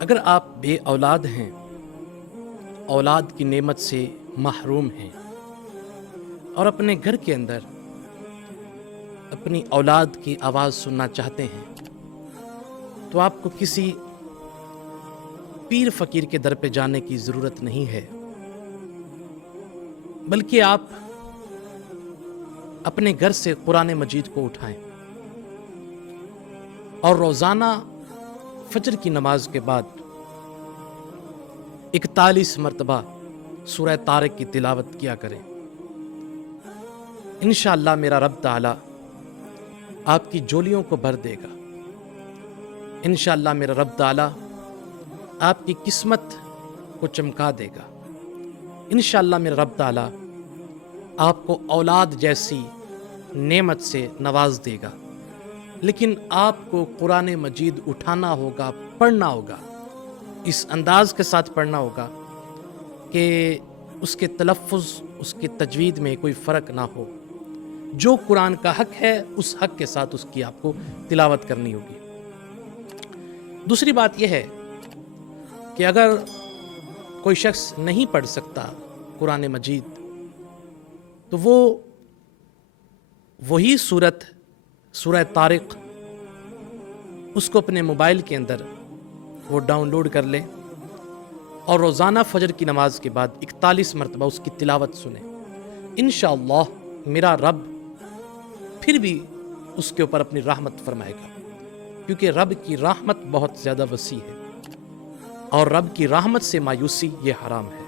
اگر آپ بے اولاد ہیں، اولاد کی نعمت سے محروم ہیں اور اپنے گھر کے اندر اپنی اولاد کی آواز سننا چاہتے ہیں تو آپ کو کسی پیر فقیر کے در پہ جانے کی ضرورت نہیں ہے، بلکہ آپ اپنے گھر سے قرآن مجید کو اٹھائیں اور روزانہ فجر کی نماز کے بعد 41 مرتبہ سورہ طارق کی تلاوت کیا کریں۔ انشاءاللہ میرا رب تعالی آپ کی جولیوں کو بھر دے گا۔ انشاءاللہ میرا رب تعالی آپ کی قسمت کو چمکا دے گا۔ انشاءاللہ میرا رب تعالی آپ کو اولاد جیسی نعمت سے نواز دے گا، لیکن آپ کو قرآن مجید اٹھانا ہوگا، پڑھنا ہوگا، اس انداز کے ساتھ پڑھنا ہوگا کہ اس کے تلفظ، اس کی تجوید میں کوئی فرق نہ ہو۔ جو قرآن کا حق ہے اس حق کے ساتھ اس کی آپ کو تلاوت کرنی ہوگی۔ دوسری بات یہ ہے کہ اگر کوئی شخص نہیں پڑھ سکتا قرآن مجید تو وہ وہی سورہ طارق اس کو اپنے موبائل کے اندر وہ ڈاؤن لوڈ کر لے اور روزانہ فجر کی نماز کے بعد 41 مرتبہ اس کی تلاوت سنے۔ انشاءاللہ میرا رب پھر بھی اس کے اوپر اپنی رحمت فرمائے گا، کیونکہ رب کی رحمت بہت زیادہ وسیع ہے اور رب کی رحمت سے مایوسی یہ حرام ہے۔